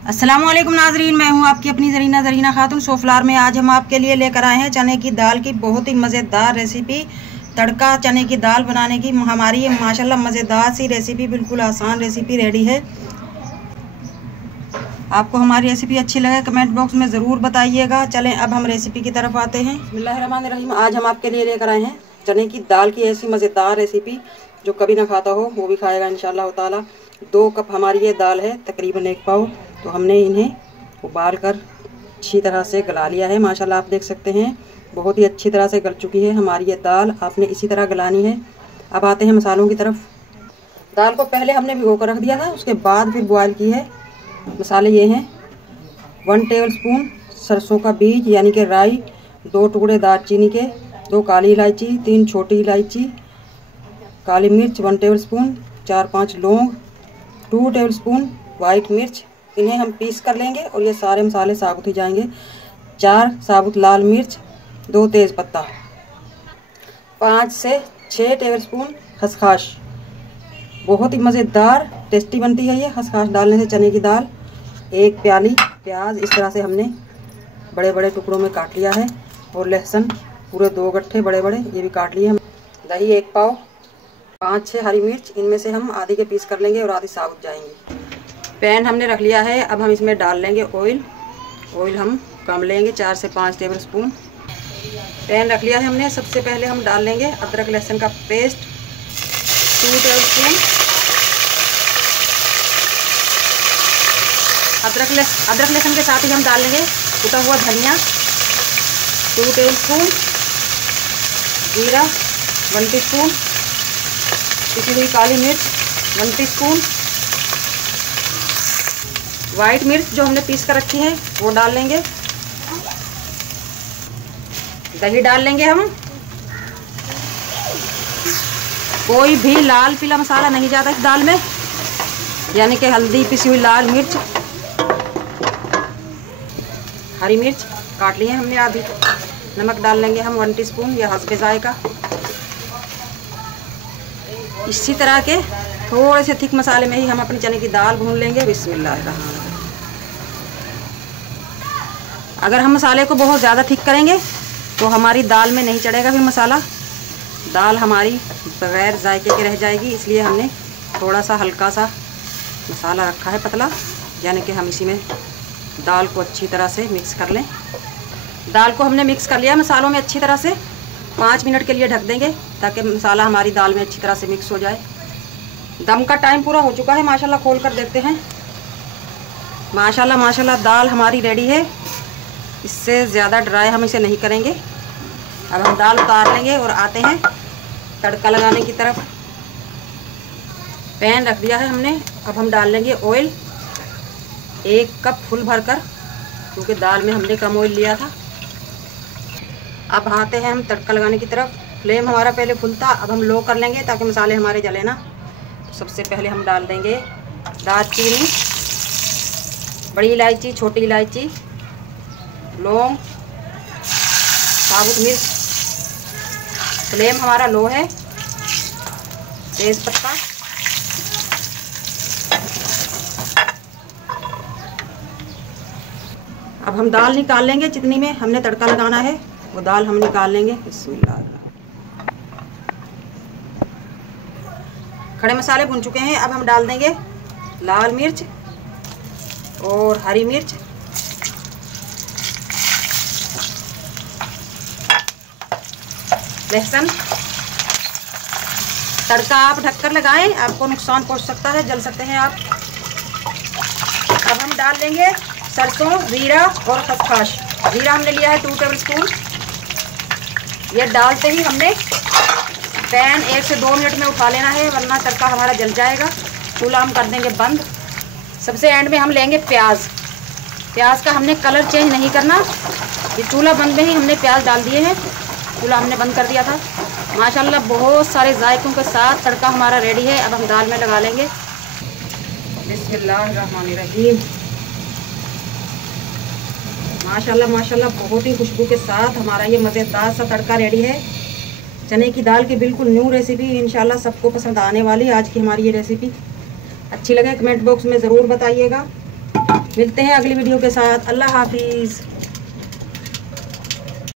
अस्सलाम वालेकुम नाजरीन, मैं हूं आपकी अपनी ज़रीना खातून सोफलार में। आज हम आपके लिए लेकर आए हैं चने की दाल की बहुत ही मज़ेदार रेसिपी। तड़का चने की दाल बनाने की हमारी माशाल्लाह मज़ेदार सी रेसिपी, बिल्कुल आसान रेसिपी रेडी है। आपको हमारी रेसिपी अच्छी लगे कमेंट बॉक्स में ज़रूर बताइएगा। चलें अब हम रेसिपी की तरफ आते हैं। बिस्मिल्लाहिर्रहमानिर्रहीम। आज हम आपके लिए लेकर आए हैं चने की दाल की ऐसी मज़ेदार रेसिपी जो कभी ना खाता हो वो भी खाएगा इंशाल्लाह ताला। 2 कप हमारी ये दाल है, तकरीबन 1 पाव। तो हमने इन्हें उबाल कर अच्छी तरह से गला लिया है। माशाल्लाह आप देख सकते हैं बहुत ही अच्छी तरह से गल चुकी है हमारी ये दाल। आपने इसी तरह गलानी है। अब आते हैं मसालों की तरफ। दाल को पहले हमने भिगो कर रख दिया था, उसके बाद फिर बॉयल की है। मसाले ये हैं 1 टेबलस्पून सरसों का बीज यानी कि राई, 2 टुकड़े दालचीनी के, 2 काली इलायची, 3 छोटी इलायची, काली मिर्च 1 टेबलस्पून, 4-5 लौंग, 2 टेबलस्पून वाइट मिर्च। इन्हें हम पीस कर लेंगे और ये सारे मसाले साबुत ही जाएंगे। 4 साबुत लाल मिर्च, 2 तेज़ पत्ता, 5 से 6 टेबलस्पून खसखस। बहुत ही मज़ेदार टेस्टी बनती है ये खसखस डालने से चने की दाल। 1 प्याली प्याज इस तरह से हमने बड़े बड़े टुकड़ों में काट लिया है, और लहसुन पूरे 2 गट्ठे बड़े बड़े ये भी काट लिए हम। दही 1 पाव, 5-6 हरी मिर्च, इनमें से हम आधी के पीस कर लेंगे और आधी साबुत जाएंगी। पैन हमने रख लिया है। अब हम इसमें डाल लेंगे ऑयल हम कम लेंगे, 4 से 5 टेबलस्पून। पैन रख लिया है हमने। सबसे पहले हम डाल लेंगे अदरक लहसुन का पेस्ट 2 टेबलस्पून। अदरक लहसुन के साथ ही हम डाल लेंगे कुटा हुआ धनिया 2 टेबलस्पून, जीरा 1 टीस्पून, पिसी हुई काली मिर्च 1 टीस्पून, वाइट मिर्च जो हमने पीस कर रखी है वो डाल लेंगे। दही डाल लेंगे हम। कोई भी लाल पीला मसाला नहीं जाता इस दाल में, यानी कि हल्दी, पिसी हुई लाल मिर्च, हरी मिर्च काट ली है हमने आधी। नमक डाल लेंगे हम 1 टीस्पून या हस्बे जायका। इसी तरह के थोड़े से थिक मसाले में ही हम अपनी चने की दाल भून लेंगे। बिस्मिल्लाहिर्रहमानिर्रहीम। अगर हम मसाले को बहुत ज़्यादा थिक करेंगे तो हमारी दाल में नहीं चढ़ेगा फिर मसाला। दाल हमारी बगैर जायके के रह जाएगी, इसलिए हमने थोड़ा सा हल्का सा मसाला रखा है पतला, यानी कि हम इसी में दाल को अच्छी तरह से मिक्स कर लें। दाल को हमने मिक्स कर लिया मसालों में अच्छी तरह से। 5 मिनट के लिए ढक देंगे ताकि मसाला हमारी दाल में अच्छी तरह से मिक्स हो जाए। दम का टाइम पूरा हो चुका है। माशाल्लाह खोल कर देखते हैं। माशाल्लाह माशाल्लाह दाल हमारी रेडी है। इससे ज़्यादा ड्राई हम इसे नहीं करेंगे। अब हम दाल उतार लेंगे और आते हैं तड़का लगाने की तरफ। पैन रख दिया है हमने। अब हम डाल लेंगे ऑयल 1 कप फुल भरकर, क्योंकि दाल में हमने कम ऑयल लिया था। अब आते हैं हम तड़का लगाने की तरफ। फ्लेम हमारा पहले फुल था, अब हम लो कर लेंगे ताकि मसाले हमारे जले ना। तो सबसे पहले हम डाल देंगे दालचीनी, बड़ी इलायची, छोटी इलायची, लौंग, साबुत मिर्च। फ्लेम हमारा लो है। तेज़ पत्ता, अब हम दाल निकाल लेंगे। जितनी में हमने तड़का लगाना है वो दाल हम निकाल लेंगे। बिस्मिल्लाह। खड़े मसाले भुन चुके हैं। अब हम डाल देंगे लाल मिर्च और हरी मिर्च, लहसुन। तड़का आप ढककर लगाएं, आपको नुकसान पहुंच सकता है, जल सकते हैं आप। अब हम डाल लेंगे सरसों, जीरा और खसखस। जीरा हमने लिया है 2 टेबलस्पून। ये डालते ही हमने पैन 1 से 2 मिनट में उठा लेना है, वरना तड़का हमारा जल जाएगा। चूल्हा हम कर देंगे बंद। सबसे एंड में हम लेंगे प्याज। प्याज का हमने कलर चेंज नहीं करना। ये चूल्हा बंद में ही हमने प्याज डाल दिए हैं। चूल्हा हमने बंद कर दिया था। माशाल्लाह बहुत सारे जायकों के साथ तड़का हमारा रेडी है। अब हम दाल में लगा लेंगे। बिस्मिल्लाहिर्रहमानिर्रहीम। माशाल्लाह माशाल्लाह बहुत ही खुशबू के साथ हमारा ये मज़ेदार सा तड़का रेडी है। चने की दाल की बिल्कुल न्यू रेसिपी, इंशाल्लाह सबको पसंद आने वाली आज की हमारी ये रेसिपी। अच्छी लगे कमेंट बॉक्स में ज़रूर बताइएगा। मिलते हैं अगली वीडियो के साथ। अल्लाह हाफिज़।